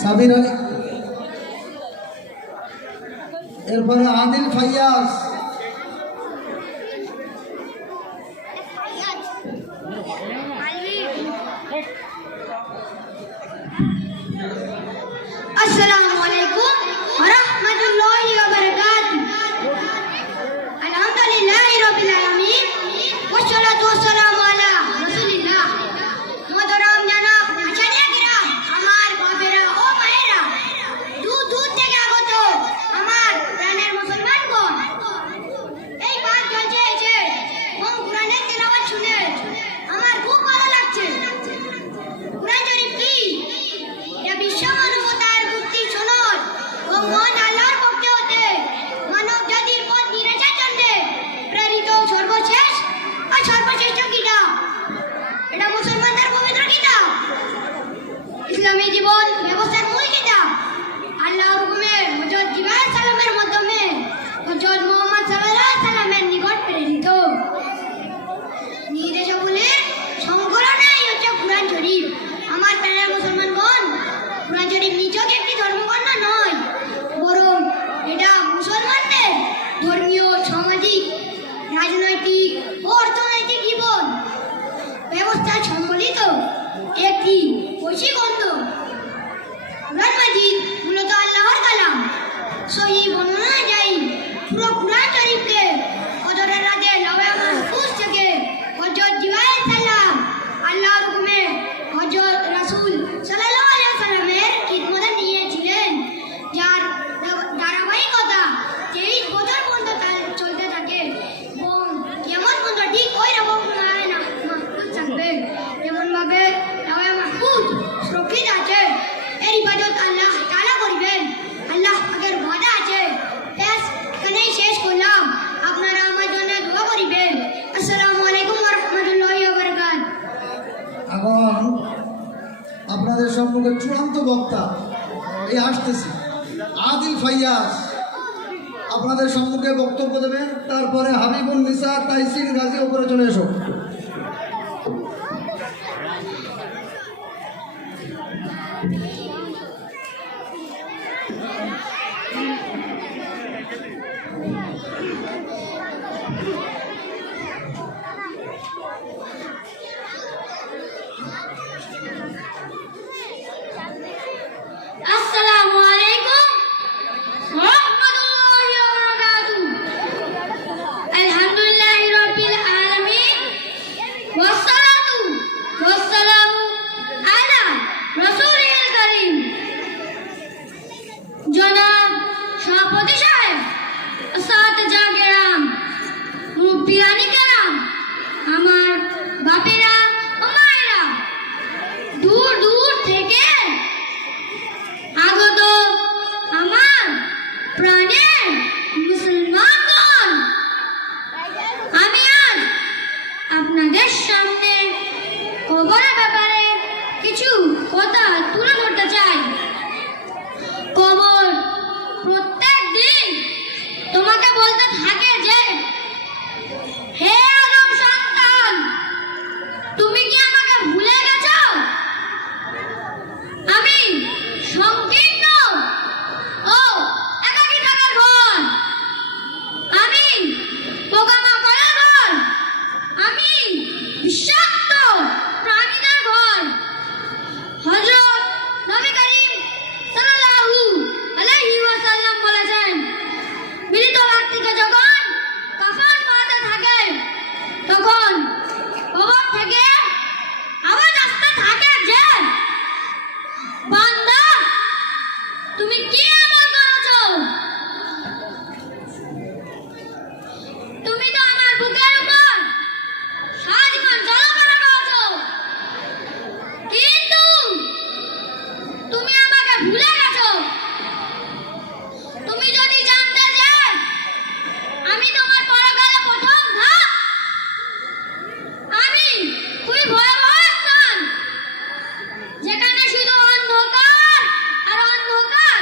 সাবির আলী, এরপরে আদিল ফাইয়াজ, আসসালামু আলাইকুম ওয়া রাহমাতুল্লাহি ওয়া বারাকাতুহু। আলহামদুলিল্লাহি রাব্বিল আলামিন ওয়া সলাতু ওয়া সালামু আলা রাসূলিল্লাহ। মুহতারাম জনাব আচার্য কিরাম, আমার বাবেরা ও মায়েরা, দূর দূর থেকে আগত আমার প্রাণের মুসলমানগণ, এই পাঠ চলছে এসে এবং কোরআনের তেলাওয়াত শুনে আমার খুব ভালো লাগছে। কোরআন শরীফ কি? এটা বিশ্ব মানবতার মুক্তি সনদ ও মহান আল্লাহর পক্ষে হতে মানব জাতির পথ নির্দেশের জন্য প্রেরিত সর্বশেষ ও সর্বশ্রেষ্ঠ কিতাব। এটা মুসলমানদের পবিত্র কিতাব, ইসলামী জীবন ব্যবস্থার মূল কিতাব। আল্লাহর হুকুমে হযরত জিবরাইল সালামের মাধ্যমে হযরত মুহাম্মদ সাল্লাল্লাহু আলাইহি সাল্লামের নিকট প্রেরিত নির্দেশাবলীর সংকলনই হচ্ছে কোরআন শরীফ। আমার প্রাণের মুসলমানগণ, কোরআন শরীফ নিছক একটি ধর্মগ্রন্থ নয়, বরং এটা মুসলমানদের ধর্মীয়, সামাজিক, রাজনৈতিক ও অর্থনৈতিক জীবন ব্যবস্থা সম্বলিত একটি ঐশী গ্রন্থ। কোরআন মাজিদ মূলত আল্লাহর কালাম। সহিহ বর্ণনা যায়, পুরো কোরআন শরীফকে কদরের রাতে লাওহে মাহফুজ থেকে হযরত জিবরাইল সালাম আল্লাহর হুকুমে হযরত রাসূল সাল্লাল্লাহু আলাইহি ওয়াসাল্লামের খিদমতে নিয়েছিলেন, যার ধারাবাহিকতা 23 বছর পর্যন্ত চলতে থাকে এবং কিয়ামত পর্যন্ত ঠিক ওই রকম মাহফুজ থাকবে যেমনভাবে লাওহে মাহফুজ সুরক্ষিত আছে। এর ইবাদত আল্লাহ তাআলা করিবেন, আল্লাহ পাকের ওয়াদা আছে। ব্যাস এখানেই শেষ করলাম, আপনারা আমার জন্য দোয়া করিবেন। আসসালামু আলাইকুম ওয়া রাহমাতুল্লাহি ওয়া বারাকাতুহু। এখন আপনাদের সম্মুখে চূড়ান্ত বক্তা এই আসতেছি আদিল ফাইয়াজ আপনাদের সম্মুখে বক্তব্য দেবেন। তারপরে হাবিবুল নিসা তাইসির গাজী উপরে চলে এসো। আসসালামু আলাইকুম ওয়া রাহমাতুল্লাহি ওয়া বারাকাতুহু। আলহামদুলিল্লাহি রাব্বিল আলামিন ওয়াস সালাতু ওয়াস সালামু আলা রাসূলিল কারীম। জনাব সভাপতি সাহেব, আসাতিজা কেরাম, মুরব্বিয়ানি কেরাম, আমার বাপেরা ও মায়েরা, দূর দূর থেকে আগত আমার প্রাণের মুসলমানগণ, আমি আজ আপনাদের সামনে কবরের ব্যাপারে কিছু কথা তুলে ধরতে চাই। কবর প্রত্যেক দিন তোমাকে বলতে থাকে যে, হে আদম সন্তান, তুমি কি আমাকে ভুলে গেছো? আমি সংকীর্ণ ও একাকী থাকার ঘর, আমি পোকামাকড়ের ঘর, আমি বিষাক্ত প্রাণীদের ঘর। হযরত নবী করিম সাল্লাল্লাহু আলাইহি ওয়াসাল্লাম বলেছেন, মৃত ব্যক্তিকে যখন কাফন বাঁধা থাকে তখন কবর থেকে আওয়াজ আসতে থাকে যে, বান্দা, তুমি কি আমল করেছো? তুমি তো আমার বুকের উপর সারাজীবন চলাফেরা করেছো, কিন্তু তুমি আমাকে ভুলে গেছো। তুমি যদি জানতে যে আমি তোমার পরকালে প্রথম ধাপ, আমি খুবই ভয়াবহ স্থান, যেখানে শুধু অন্ধকার আর অন্ধকার,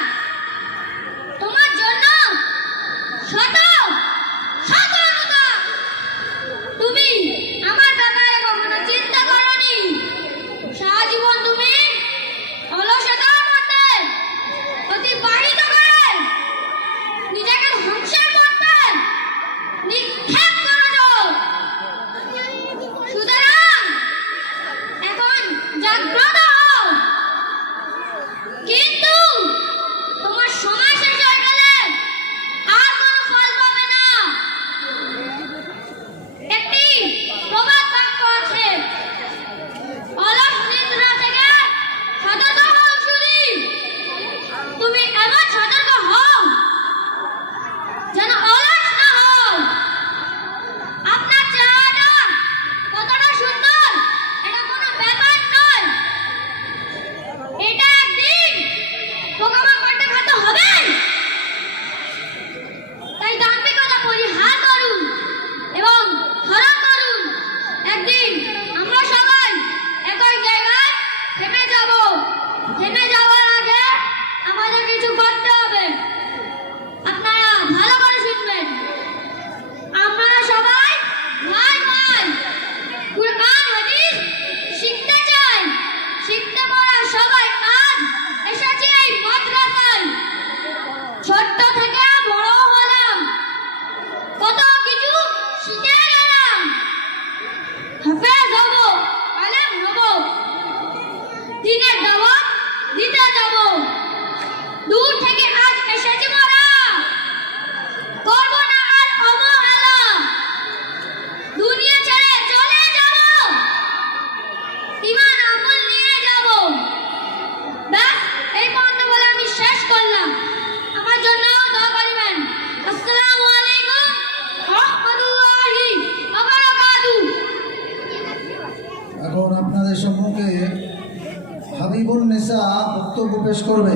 পেশ করবে।